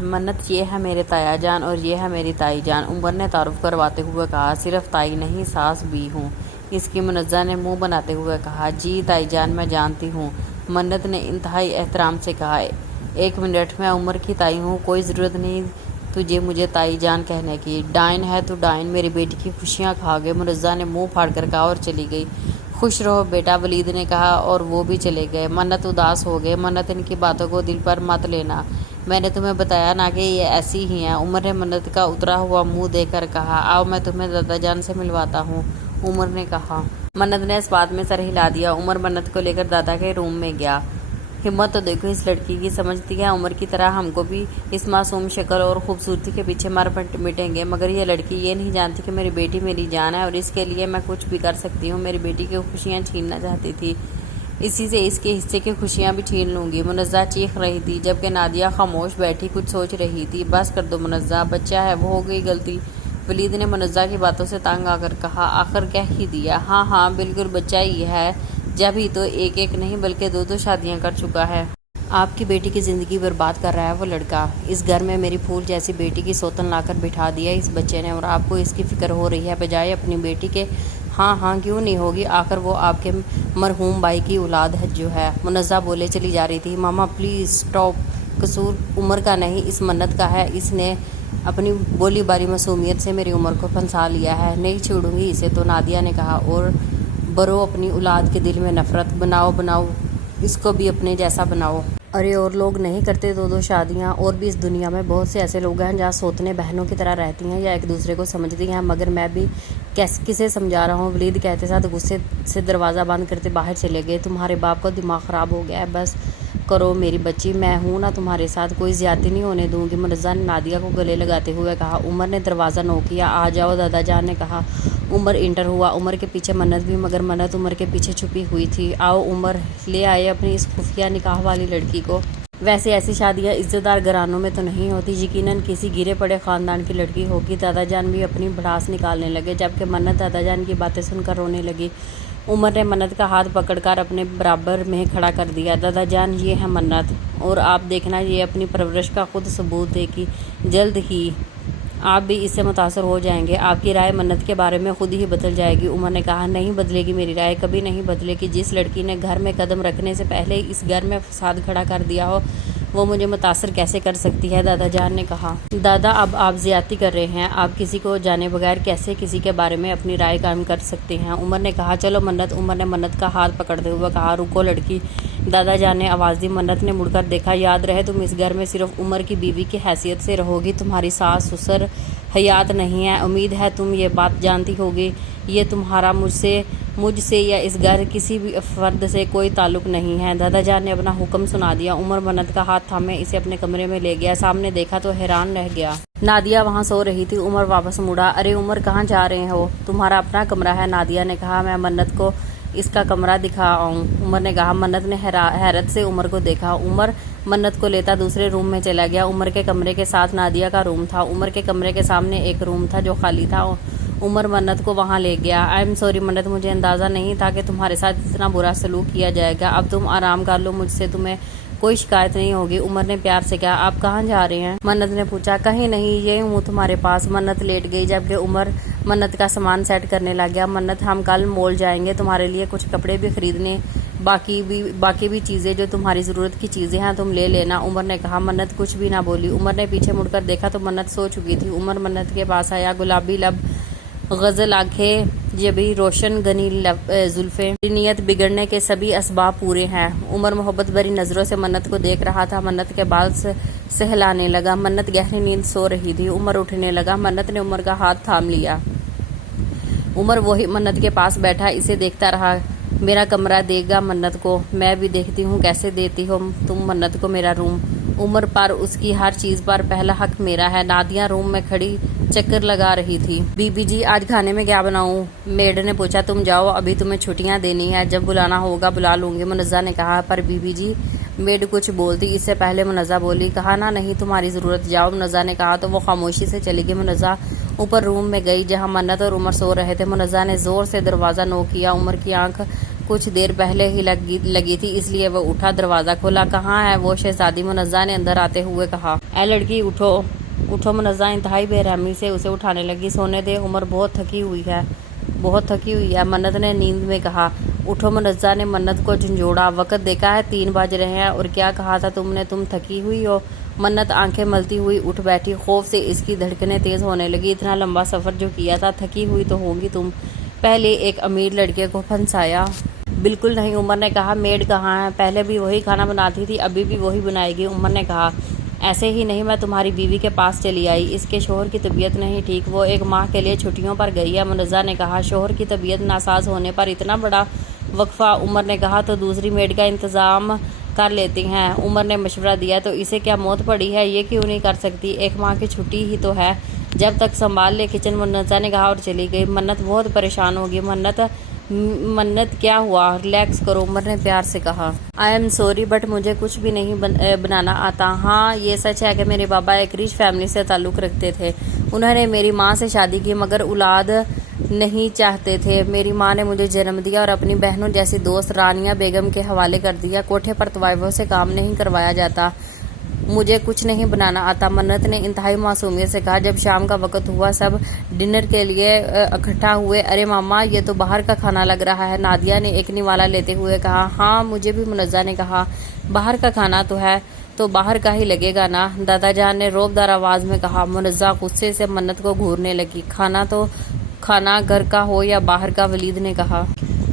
منت یہ ہے میرے تایا جان اور یہ ہے میری تائی جان، عمر نے تعارف کرواتے ہوئے کہا۔ صرف تائی نہیں ساس بھی ہوں، اس کی منزہ نے منہ بناتے ہوئے کہا۔ جی تائی جان میں جانتی ہوں، منت نے انتہائی احترام سے کہا۔ ایک منٹ، میں عمر کی تائی ہوں، کوئی ضرورت نہیں تجھے مجھے تائی جان کہنے کی۔ ڈائن ہے تو ڈائن، میری بیٹی کی خوشیاں کھا گئے، منزہ نے منہ پھاڑ کر کہا اور چلی گئی۔ خوش رہو بیٹا، ولید نے کہا اور وہ بھی چلے گئے۔ منت اداس ہو گئے۔ منت ان کی باتوں کو دل پر مت لینا، میں نے تمہیں بتایا نا کہ یہ ایسی ہی ہیں۔ عمر نے منت کا اترا ہوا منہ دیکھ کر کہا، آؤ میں تمہیں دادا جان سے ملواتا ہوں، عمر نے کہا۔ منت نے اس بات میں سر ہلا دیا۔ عمر منت کو لے کر دادا کے روم میں گیا۔ ہمت تو دیکھو اس لڑکی کی، سمجھتی ہے عمر کی طرح ہم کو بھی اس معصوم شکل اور خوبصورتی کے پیچھے مر مٹیں گے، مگر یہ لڑکی یہ نہیں جانتی کہ میری بیٹی میری جان ہے اور اس کے لیے میں کچھ بھی کر سکتی ہوں۔ میری بیٹی کی خوشیاں چھیننا چاہتی تھی، اسی سے اس کے حصے کی خوشیاں بھی چھین لوں گی۔ منزہ چیخ رہی تھی جبکہ نادیہ خاموش بیٹھی کچھ سوچ رہی تھی۔ بس کر دو منزہ، بچہ ہے، وہ ہو گئی غلطی، ولید نے منزہ کی باتوں سے تنگ آ کر کہا۔ آخر کہہ ہی دیا۔ ہاں ہاں بالکل بچہ ہی ہے، جب ہی تو ایک نہیں بلکہ دو شادیاں کر چکا ہے۔ آپ کی بیٹی کی زندگی برباد کر رہا ہے وہ لڑکا۔ اس گھر میں میری پھول جیسی بیٹی کی سوتن لا کر بٹھا دیا اس بچے نے، اور آپ کو اس کی فکر ہو رہی ہے بجائے اپنی بیٹی کے۔ ہاں ہاں کیوں نہیں ہوگی، آخر وہ آپ کے مرحوم بھائی کی اولاد جو ہے، منزہ بولے چلی جا رہی تھی۔ ماما پلیز سٹاپ، قصور عمر کا نہیں اس منت کا ہے، اس نے اپنی بولی باری معصومیت سے میری عمر کو پھنسا لیا ہے، نہیں چھوڑوں گی اسے تو، نادیہ نے کہا۔ اور برو اپنی اولاد کے دل میں نفرت، بناؤ اس کو بھی اپنے جیسا بناؤ۔ ارے اور لوگ نہیں کرتے دو شادیاں، اور بھی اس دنیا میں بہت سے ایسے لوگ ہیں جہاں سوتنے بہنوں کی طرح رہتی ہیں یا ایک دوسرے کو سمجھتی ہیں، مگر میں بھی کسے سمجھا رہا ہوں، ولید کہتے ساتھ غصے سے دروازہ بند کرتے باہر چلے گئے۔ تمہارے باپ کا دماغ خراب ہو گیا ہے، بس کرو میری بچی، میں ہوں نا تمہارے ساتھ، کوئی زیادتی نہیں ہونے دوں گی، منزہ نے نادیہ کو گلے لگاتے ہوئے کہا۔ عمر نے دروازہ نوک کیا۔ آ جاؤ دادا جان نے کہا۔ عمر انٹر ہوا، عمر کے پیچھے منت بھی، مگر منت عمر کے پیچھے چھپی ہوئی تھی۔ آؤ عمر، لے آئے اپنی اس خفیہ نکاح والی لڑکی کو۔ ویسے ایسی شادیاں عزت دار گھرانوں میں تو نہیں ہوتی، یقیناً کسی گرے پڑے خاندان کی لڑکی ہوگی۔ دادا جان بھی اپنی بھڑاس نکالنے لگے، جبکہ منت دادا جان کی باتیں سن کر رونے لگی۔ عمر نے منت کا ہاتھ پکڑ کر اپنے برابر میں کھڑا کر دیا۔ دادا جان یہ ہے منت، اور آپ دیکھنا یہ اپنی پرورش کا خود ثبوت دے گی، جلد ہی آپ بھی اس سے متاثر ہو جائیں گے، آپ کی رائے منت کے بارے میں خود ہی بدل جائے گی۔ عمر نے کہا، نہیں بدلے گی میری رائے، کبھی نہیں بدلے گی۔ جس لڑکی نے گھر میں قدم رکھنے سے پہلے اس گھر میں فساد کھڑا کر دیا ہو، وہ مجھے متاثر کیسے کر سکتی ہے، دادا جان نے کہا۔ دادا اب آپ زیادتی کر رہے ہیں، آپ کسی کو جانے بغیر کیسے کسی کے بارے میں اپنی رائے قائم کر سکتے ہیں، عمر نے کہا۔ چلو منت، عمر نے منت کا ہاتھ پکڑتے ہوئے کہا۔ رکو لڑکی، دادا جان نے آواز دی۔ منت نے مڑ کر دیکھا۔ یاد رہے تم اس گھر میں صرف عمر کی بیوی کی حیثیت سے رہو گی، تمہاری ساس سسر حیات نہیں ہے، امید ہے تم یہ بات جانتی ہوگی، یہ تمہارا مجھ سے یا اس گھر کسی بھی فرد سے کوئی تعلق نہیں ہے۔ دادا جان نے اپنا حکم سنا دیا۔ عمر منت کا ہاتھ تھامے اسے اپنے کمرے میں لے گیا، سامنے دیکھا تو حیران رہ گیا۔ نادیہ وہاں سو رہی تھی۔ عمر واپس مڑا۔ ارے عمر کہاں جا رہے ہو، تمہارا اپنا کمرہ ہے، نادیہ نے کہا۔ میں منت کو اس کا کمرہ دکھا آؤں، عمر نے کہا۔ منت نے حیرت سے عمر کو دیکھا۔ عمر منت کو لیتا دوسرے روم میں چلا گیا۔ عمر کے کمرے کے ساتھ نادیہ کا روم تھا۔ عمر کے کمرے کے سامنے ایک روم تھا جو خالی تھا۔ عمر منت کو وہاں لے گیا۔ آئی ایم سوری منت، مجھے اندازہ نہیں تھا کہ تمہارے ساتھ اتنا برا سلوک کیا جائے گا، اب تم آرام کر لو، مجھ سے تمہیں کوئی شکایت نہیں ہوگی، عمر نے پیار سے کہا۔ آپ کہاں جا رہے ہیں، منت نے پوچھا۔ کہیں نہیں، یہ ہوں تمہارے پاس، منت لیٹ گئی، جبکہ عمر منت کا سامان سیٹ کرنے لگ گیا۔ منت ہم کل مال جائیں گے، تمہارے لیے کچھ کپڑے بھی خریدنے، باقی بھی چیزیں جو تمہاری ضرورت کی چیزیں ہیں تم لے لینا، عمر نے کہا۔ منت کچھ بھی نہ بولی۔ عمر نے پیچھے مڑ کر دیکھا تو منت سو چکی تھی۔ عمر منت کے پاس آیا، گلابی لب، غزل آنکھیں، جبیں روشن گنی زلفیں، نیت بگڑنے کے سبھی اسباب پورے ہیں۔ عمر محبت بھری نظروں سے منت کو دیکھ رہا تھا۔ منت کے بال سہلانے لگا، منت گہری نیند سو رہی تھی۔ عمر اٹھنے لگا، منت نے عمر کا ہاتھ تھام لیا۔ عمر وہی منت کے پاس بیٹھا اسے دیکھتا رہا۔ میرا کمرہ دے گا منت کو، میں بھی دیکھتی ہوں کیسے دیتی ہو تم منت کو میرا روم، عمر پر اس کی ہر چیز پر پہلا حق میرا ہے۔ نادیہ روم میں کھڑی چکر لگا رہی تھی۔ بی بی جی آج کھانے میں کیا بناؤں، میڈ نے پوچھا۔ تم جاؤ، ابھی تمہیں چھٹیاں دینی ہے، جب بلانا ہوگا بلا لوں گی، منزہ نے کہا۔ پر بی بی جی، میڈ کچھ بولتی اس سے پہلے منزہ بولی۔ کہا نا نہیں تمہاری ضرورت، جاؤ، منزہ نے کہا تو وہ خاموشی سے چلی گئی۔ منزہ اوپر روم میں گئی جہاں منت اور عمر سو رہے تھے۔ منزہ نے زور سے دروازہ نوک کیا۔ عمر کی آنکھ کچھ دیر پہلے ہی لگی تھی، اس لیے وہ اٹھا، دروازہ کھولا۔ کہاں ہے وہ؟ شہزادی منزہ نے اندر آتے ہوئے کہا۔ اے لڑکی اٹھو اٹھو۔ منزہ انتہائی بے رحمی سے اسے اٹھانے لگی۔ سونے دے، عمر بہت تھکی ہوئی ہے، منت نے نیند میں کہا۔ اٹھو۔ منزہ نے منت کو جھنجھوڑا۔ وقت دیکھا ہے 3 بج رہے ہیں، اور کیا کہا تھا تم نے؟ تم تھکی ہوئی ہو؟ منت آنکھیں ملتی ہوئی اٹھ بیٹھی۔ خوف سے اس کی دھڑکنیں تیز ہونے لگی۔ اتنا لمبا سفر جو کیا تھا، تھکی ہوئی تو ہوگی تم۔ پہلے ایک امیر لڑکے کو پھنسایا۔ بالکل نہیں، عمر نے کہا۔ میڈ کہاں ہے؟ پہلے بھی وہی کھانا بناتی تھی، ابھی بھی وہی بنائے گی، عمر نے کہا۔ ایسے ہی نہیں، میں تمہاری بیوی کے پاس چلی آئی، اس کے شوہر کی طبیعت نہیں ٹھیک، وہ 1 ماہ کے لیے چھٹیوں پر گئی ہے، منزہ نے کہا۔ شوہر کی طبیعت ناساز ہونے پر اتنا بڑا وقفہ، عمر نے کہا۔ تو دوسری میڈ کا انتظام کر لیتی ہیں، عمر نے مشورہ دیا۔ تو اسے کیا موت پڑی ہے؟ یہ کیوں نہیں کر سکتی؟ 1 ماہ کی چھٹی ہی تو ہے، جب تک سنبھال لے کچن، منزہ نے کہا، اور چلی گئی۔ منت بہت پریشان ہوگی۔ منت کیا ہوا؟ ریلیکس کرو، عمر نے پیار سے کہا۔ آئی ایم سوری بٹ مجھے کچھ بھی نہیں بنانا آتا۔ ہاں یہ سچ ہے کہ میرے بابا ایک ریچ فیملی سے تعلق رکھتے تھے، انہوں نے میری ماں سے شادی کی مگر اولاد نہیں چاہتے تھے۔ میری ماں نے مجھے جنم دیا اور اپنی بہنوں جیسی دوست رانیہ بیگم کے حوالے کر دیا۔ کوٹھے پر طوائفوں سے کام نہیں کروایا جاتا، مجھے کچھ نہیں بنانا آتا، منت نے انتہائی معصومیت سے کہا۔ جب شام کا وقت ہوا، سب ڈنر کے لیے اکٹھا ہوئے۔ ارے ماما، یہ تو باہر کا کھانا لگ رہا ہے، نادیہ نے ایک نوالا لیتے ہوئے کہا۔ ہاں مجھے بھی، منزہ نے کہا۔ باہر کا کھانا تو ہے تو باہر کا ہی لگے گا نا، دادا جان نے روبدار آواز میں کہا۔ منزہ غصے سے منت کو گھورنے لگی۔ کھانا گھر کا ہو یا باہر کا، ولید نے کہا۔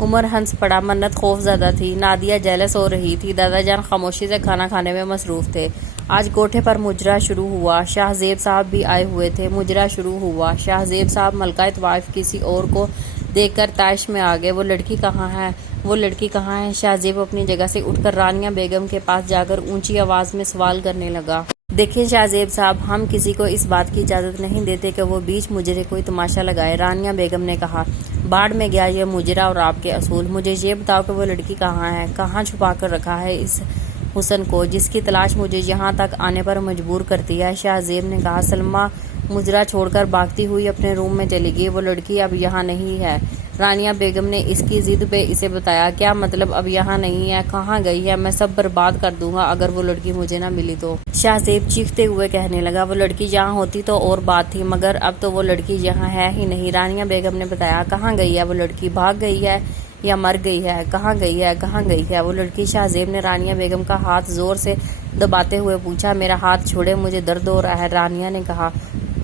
عمر ہنس پڑا۔ منت خوف زدہ تھی، نادیہ جیلس ہو رہی تھی، دادا جان خاموشی سے کھانا کھانے میں مصروف تھے۔ آج کوٹھے پر مجرا شروع ہوا، شاہ زیب صاحب بھی آئے ہوئے تھے۔ مجرا شروع ہوا، شاہ زیب صاحب ملکہ طوائف کسی اور کو دیکھ کر طائش میں آ گئے۔ وہ لڑکی کہاں ہے؟ شاہ زیب اپنی جگہ سے اٹھ کر رانیہ بیگم کے پاس جا کر اونچی آواز میں سوال کرنے لگا۔ دیکھیں شاہ زیب صاحب، ہم کسی کو اس بات کی اجازت نہیں دیتے کہ وہ بیچ مجرے کوئی تماشا لگائے، رانیہ بیگم نے کہا۔ باڑ میں گیا یہ مجرا اور آپ کے اصول، مجھے یہ بتاؤ کہ وہ لڑکی کہاں ہے؟ کہاں چھپا کر رکھا ہے اس حسن کو، جس کی تلاش مجھے یہاں تک آنے پر مجبور کرتی ہے؟ شاہ زیب نے کہا۔ سلمیٰ مجرا چھوڑ کر بھاگتی ہوئی اپنے روم میں چلی گئی۔ وہ لڑکی اب یہاں نہیں ہے، رانیہ بیگم نے اس کی ضد پہ اسے بتایا۔ کیا مطلب اب یہاں نہیں ہے؟ کہاں گئی ہے؟ میں سب برباد کر دوں گا اگر وہ لڑکی مجھے نہ ملی تو، شاہ زیب چیختے ہوئے کہنے لگا۔ وہ لڑکی یہاں ہوتی تو اور بات تھی، مگر اب تو وہ لڑکی یہاں ہے ہی نہیں، رانیہ بیگم نے بتایا۔ کہاں گئی ہے وہ لڑکی؟ بھاگ گئی ہے یا مر گئی ہے؟ کہاں گئی ہے وہ لڑکی؟ شاہ زیب نے رانیہ بیگم کا ہاتھ زور سے دباتے ہوئے پوچھا۔ میرا ہاتھ چھوڑے، مجھے درد ہو رہا ہے، رانیہ نے کہا۔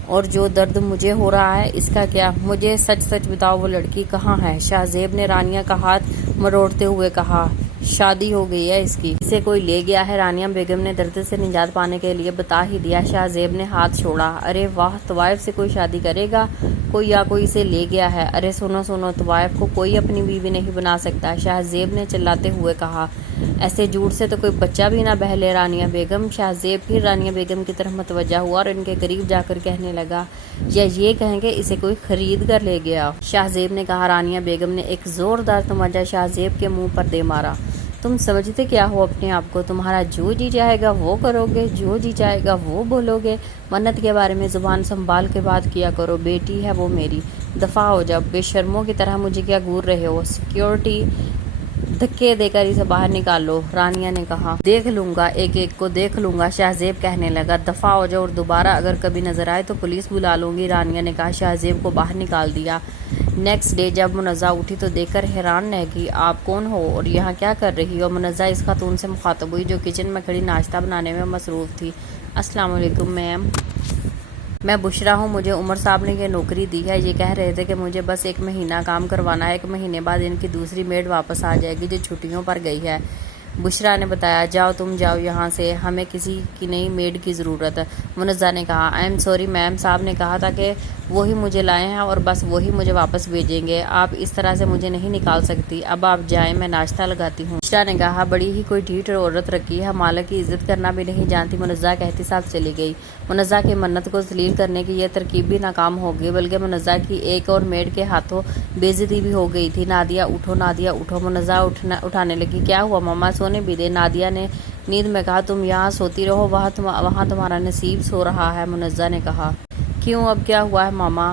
اور جو درد مجھے ہو رہا ہے اس کا کیا؟ مجھے سچ سچ بتاؤ، وہ لڑکی کہاں ہے؟ شاہ زیب نے رانیہ کا ہاتھ مروڑتے ہوئے کہا۔ شادی ہو گئی ہے اس کی، اسے کوئی لے گیا ہے، رانیہ بیگم نے درد سے نجات پانے کے لیے بتا ہی دیا۔ شاہ زیب نے ہاتھ چھوڑا۔ ارے واہ، طوائف سے کوئی شادی کرے گا کوئی، یا کوئی اسے لے گیا ہے؟ ارے سنو، طوائف کو کوئی اپنی بیوی نہیں بنا سکتا، شاہ زیب نے چلاتے ہوئے کہا۔ ایسے جھوٹ سے تو کوئی بچہ بھی نہ بہلے رانیہ بیگم۔ شاہ زیب پھر رانیہ بیگم کی طرف متوجہ ہوا اور ان کے قریب جا کر کہنے لگا، یا یہ کہیں کہ اسے کوئی خرید کر لے گیا، شاہ زیب نے کہا۔ رانیہ بیگم نے ایک زوردار تماچا شاہ زیب کے منہ پر دے مارا۔ تم سمجھتے کیا ہو اپنے آپ کو؟ تمہارا جو جی چاہے گا وہ کرو گے، جو جی چاہے گا وہ بولو گے؟ منت کے بارے میں زبان سنبھال کے بات کیا کرو، بیٹی ہے وہ میری، دفعہ ہو جاؤ، بے شرموں کی طرح مجھے کیا گور رہے ہو؟ سیکیورٹی دھکے دے کر اسے باہر نکال لو، رانیہ نے کہا۔ دیکھ لوں گا، ایک ایک کو دیکھ لوں گا، شاہ زیب کہنے لگا۔ دفعہ ہو جاؤ، اور دوبارہ اگر کبھی نظر آئے تو پولیس بلا لوں گی، رانیہ نے کہا۔ شاہ زیب کو باہر نکال دیا۔ نیکسٹ ڈے جب منزہ اٹھی تو دیکھ کر حیران رہ گئی۔ آپ کون ہو اور یہاں کیا کر رہی ہو؟ منزہ اس خاتون سے مخاطب ہوئی جو کچن میں کھڑی ناشتہ بنانے میں مصروف تھی۔ السلام علیکم میم، میں بشریٰ ہوں، مجھے عمر صاحب نے یہ نوکری دی ہے، یہ کہہ رہے تھے کہ مجھے بس 1 مہینہ کام کروانا ہے، 1 مہینے بعد ان کی دوسری میڈ واپس آ جائے گی جو چھٹیوں پر گئی ہے، بشریٰ نے بتایا۔ جاؤ تم جاؤ یہاں سے، ہمیں کسی کی نئی میڈ کی ضرورت، منزہ نے کہا۔ آئی ایم سوری میم، صاحب نے کہا تھا کہ وہی مجھے لائے ہیں اور بس وہی مجھے واپس بھیجیں گے، آپ اس طرح سے مجھے نہیں نکال سکتی، اب آپ جائیں، میں ناشتہ لگاتی ہوں، بشریٰ نے کہا۔ بڑی ہی کوئی ڈھیٹ عورت رکھی ہے، مالک کی عزت کرنا بھی نہیں جانتی، منزہ کہتی ساتھ چلی گئی۔ منزہ کی منت کو ذلیل کرنے کی یہ ترکیب بھی ناکام ہو گئی، بلکہ منزہ کی ایک اور میڈ کے ہاتھوں بے عزتی بھی ہو گئی تھی۔ نادیہ اٹھو، نادیہ اٹھو، منزہ اٹھانے لگی۔ کیا ہوا ماما، سونے بھی دے، نادیہ نے نیند میں کہا۔ تم یہاں سوتی رہو، وہاں تمہارا نصیب سو رہا ہے، منزہ نے کہا۔ کیوں، اب کیا ہوا ہے ماما؟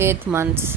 8 months,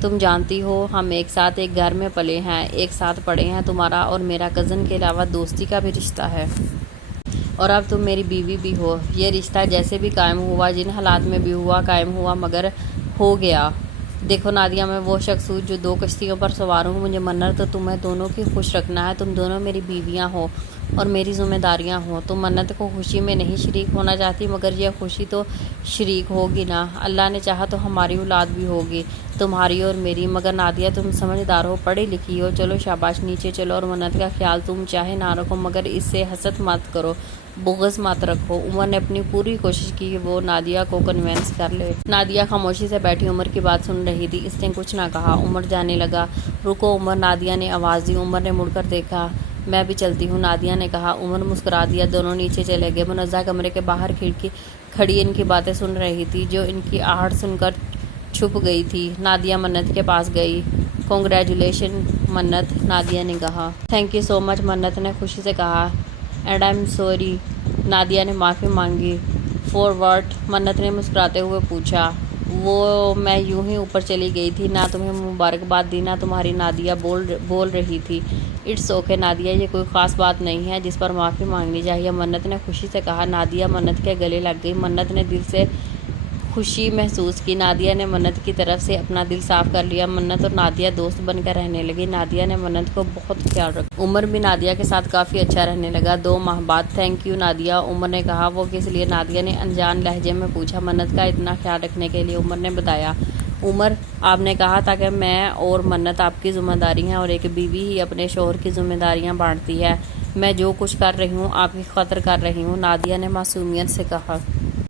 تم جانتی ہو ہم ایک ساتھ ایک گھر میں پلے ہیں، ایک ساتھ پڑھے ہیں، تمہارا اور میرا کزن کے علاوہ دوستی کا بھی رشتہ ہے، اور اب تم میری بیوی بھی ہو۔ یہ رشتہ جیسے بھی قائم ہوا، جن حالات میں بھی ہوا قائم ہوا، مگر ہو گیا۔ دیکھو نادیہ، میں وہ شخص ہوں جو 2 کشتیوں پر سوار ہوں۔ مجھے منت تمہیں دونوں کی خوش رکھنا ہے۔ تم دونوں میری بیویاں ہو اور میری ذمہ داریاں ہوں۔ تم منت کو خوشی میں نہیں شریک ہونا چاہتی، مگر یہ خوشی تو شریک ہوگی نا۔ اللہ نے چاہا تو ہماری اولاد بھی ہوگی، تمہاری اور میری۔ مگر نادیہ تم سمجھدار ہو، پڑھی لکھی ہو، چلو شاباش، نیچے چلو، اور منت کا خیال تم چاہے نہ رکھو، مگر اس سے حسد مت کرو، بغض مت رکھو۔ عمر نے اپنی پوری کوشش کی کہ وہ نادیہ کو کنوینس کر لے۔ نادیہ خاموشی سے بیٹھی عمر کی بات سن رہی تھی، اس نے کچھ نہ کہا۔ عمر جانے لگا۔ رکو عمر، نادیہ نے آواز دی۔ عمر نے مڑ کر دیکھا۔ میں بھی چلتی ہوں، نادیہ نے کہا۔ عمر مسکرا دیا۔ دونوں نیچے چلے گئے۔ منزہ کمرے کے باہر کھڑکی کھڑی ان کی باتیں سن رہی تھی، جو ان کی آہٹ سن کر چھپ گئی تھی۔ نادیہ منت کے پاس گئی۔ کنگریچولیشن منت، نادیہ نے کہا۔ تھینک یو سو مچ، منت نے خوشی سے کہا۔ And I am sorry, Nadia نے معافی مانگی۔ For what? منت نے مسکراتے ہوئے پوچھا۔ وہ میں یوں ہی اوپر چلی گئی تھی، نہ تمہیں مبارکباد دی نہ تمہاری۔ نادیہ بول رہی تھی۔ اٹس اوکے نادیہ، یہ کوئی خاص بات نہیں ہے جس پر معافی مانگنی چاہیے، منت نے خوشی سے کہا۔ نادیہ منت کے گلے لگ گئی۔ منت نے دل سے خوشی محسوس کی۔ نادیہ نے منت کی طرف سے اپنا دل صاف کر لیا۔ منت اور نادیہ دوست بن کر رہنے لگی۔ نادیہ نے منت کو بہت خیال رکھا۔ عمر بھی نادیہ کے ساتھ کافی اچھا رہنے لگا۔ 2 ماہ بعد۔ تھینک یو نادیہ، عمر نے کہا۔ وہ کس لیے؟ نادیہ نے انجان لہجے میں پوچھا۔ منت کا اتنا خیال رکھنے کے لیے، عمر نے بتایا۔ عمر، آپ نے کہا تھا کہ میں اور منت آپ کی ذمہ داری ہیں، اور ایک بیوی ہی اپنے شوہر کی ذمہ داریاں بانٹتی ہے۔ میں جو کچھ کر رہی ہوں آپ کی خاطر کر رہی ہوں، نادیہ نے معصومیت سے کہا۔